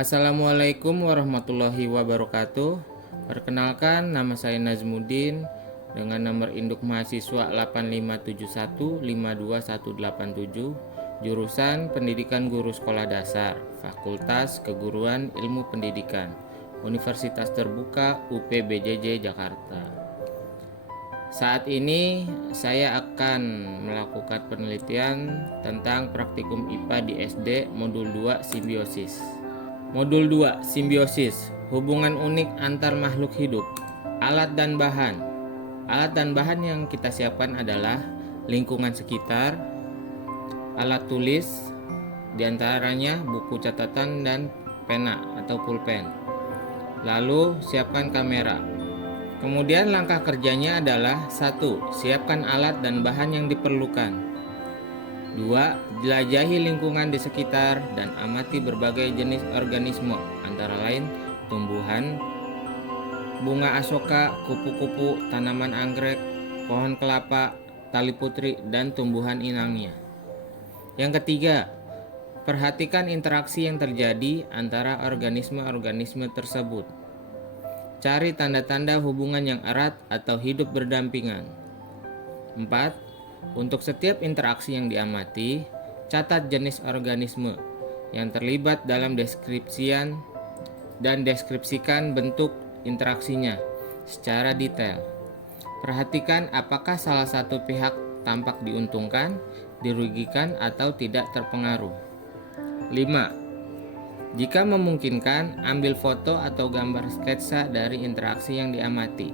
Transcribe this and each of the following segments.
Assalamualaikum warahmatullahi wabarakatuh. Perkenalkan, nama saya Nazmuddin dengan nomor induk mahasiswa 8571521187, jurusan Pendidikan Guru Sekolah Dasar, Fakultas Keguruan Ilmu Pendidikan, Universitas Terbuka UPBJJ Jakarta. Saat ini saya akan melakukan penelitian tentang praktikum IPA di SD Modul 2 Simbiosis. Modul 2 Simbiosis, hubungan unik antar makhluk hidup. Alat dan bahan. Alat dan bahan yang kita siapkan adalah lingkungan sekitar, alat tulis, diantaranya buku catatan dan pena atau pulpen. Lalu siapkan kamera. Kemudian langkah kerjanya adalah 1. Siapkan alat dan bahan yang diperlukan. 2. Jelajahi lingkungan di sekitar dan amati berbagai jenis organisme, antara lain tumbuhan, bunga asoka, kupu-kupu, tanaman anggrek, pohon kelapa, tali putri, dan tumbuhan inangnya. Yang ketiga, perhatikan interaksi yang terjadi antara organisme-organisme tersebut. Cari tanda-tanda hubungan yang erat atau hidup berdampingan. 4. Untuk setiap interaksi yang diamati, catat jenis organisme yang terlibat dalam deskripsian dan deskripsikan bentuk interaksinya secara detail. Perhatikan apakah salah satu pihak tampak diuntungkan, dirugikan, atau tidak terpengaruh. 5. Jika memungkinkan, ambil foto atau gambar sketsa dari interaksi yang diamati.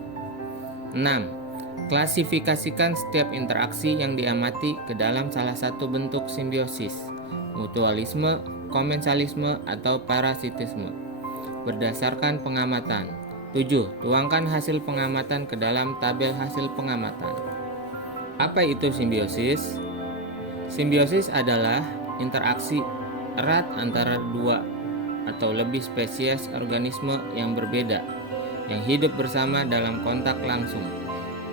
6. Klasifikasikan setiap interaksi yang diamati ke dalam salah satu bentuk simbiosis, mutualisme, komensalisme, atau parasitisme, berdasarkan pengamatan. 7. Tuangkan hasil pengamatan ke dalam tabel hasil pengamatan. Apa itu simbiosis? Simbiosis adalah interaksi erat antara dua atau lebih spesies organisme yang berbeda yang hidup bersama dalam kontak langsung.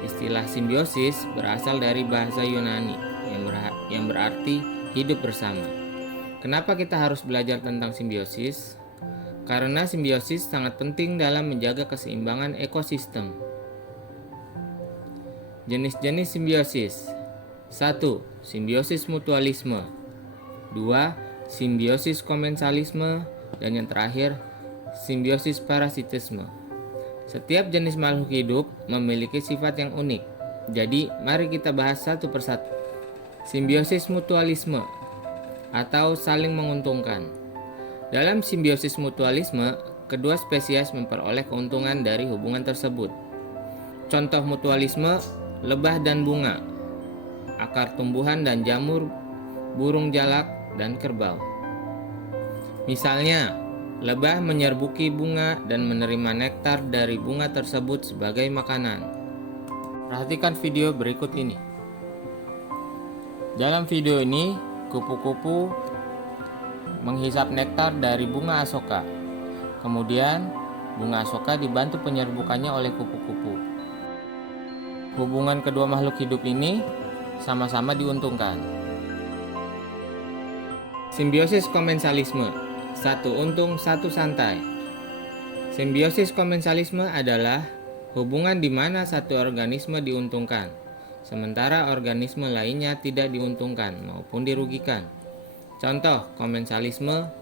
Istilah simbiosis berasal dari bahasa Yunani yang berarti hidup bersama. Kenapa kita harus belajar tentang simbiosis? Karena simbiosis sangat penting dalam menjaga keseimbangan ekosistem. Jenis-jenis simbiosis. 1. Simbiosis mutualisme. 2. Simbiosis komensalisme. Dan yang terakhir, simbiosis parasitisme. Setiap jenis makhluk hidup memiliki sifat yang unik. Jadi, mari kita bahas satu persatu. Simbiosis mutualisme atau saling menguntungkan. Dalam simbiosis mutualisme, kedua spesies memperoleh keuntungan dari hubungan tersebut. Contoh mutualisme, lebah dan bunga, akar tumbuhan dan jamur, burung jalak dan kerbau. Misalnya, lebah menyerbuki bunga dan menerima nektar dari bunga tersebut sebagai makanan. Perhatikan video berikut ini. Dalam video ini, kupu-kupu menghisap nektar dari bunga asoka. Kemudian, bunga asoka dibantu penyerbukannya oleh kupu-kupu. Hubungan kedua makhluk hidup ini sama-sama diuntungkan. Simbiosis komensalisme. Satu untung, satu santai. Simbiosis komensalisme adalah hubungan di mana satu organisme diuntungkan, sementara organisme lainnya tidak diuntungkan maupun dirugikan. Contoh komensalisme,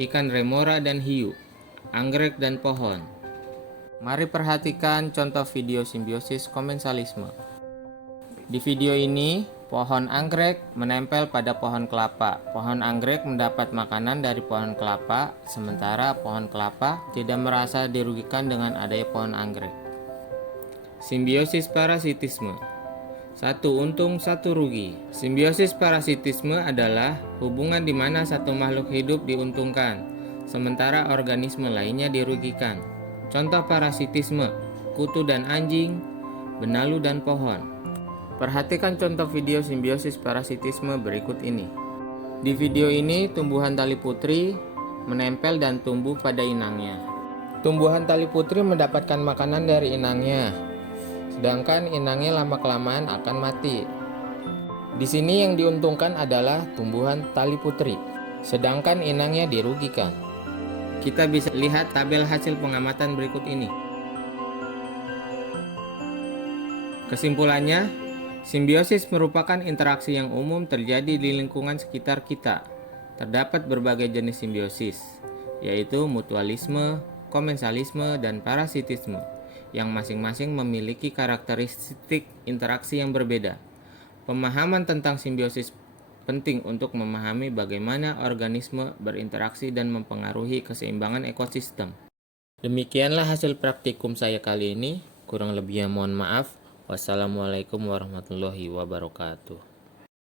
ikan remora dan hiu, anggrek dan pohon. Mari perhatikan contoh video simbiosis komensalisme. Di video ini, pohon anggrek menempel pada pohon kelapa. Pohon anggrek mendapat makanan dari pohon kelapa, sementara pohon kelapa tidak merasa dirugikan dengan adanya pohon anggrek. Simbiosis parasitisme. Satu untung, satu rugi. Simbiosis parasitisme adalah hubungan di mana satu makhluk hidup diuntungkan, sementara organisme lainnya dirugikan. Contoh parasitisme, kutu dan anjing, benalu dan pohon. Perhatikan contoh video simbiosis parasitisme berikut ini. Di video ini, tumbuhan tali putri menempel dan tumbuh pada inangnya. Tumbuhan tali putri mendapatkan makanan dari inangnya, sedangkan inangnya lama-kelamaan akan mati. Di sini yang diuntungkan adalah tumbuhan tali putri, sedangkan inangnya dirugikan. Kita bisa lihat tabel hasil pengamatan berikut ini. Kesimpulannya, simbiosis merupakan interaksi yang umum terjadi di lingkungan sekitar kita. Terdapat berbagai jenis simbiosis, yaitu mutualisme, komensalisme, dan parasitisme, yang masing-masing memiliki karakteristik interaksi yang berbeda. Pemahaman tentang simbiosis penting untuk memahami bagaimana organisme berinteraksi dan mempengaruhi keseimbangan ekosistem. Demikianlah hasil praktikum saya kali ini. Kurang lebihnya mohon maaf. Wassalamualaikum warahmatullahi wabarakatuh.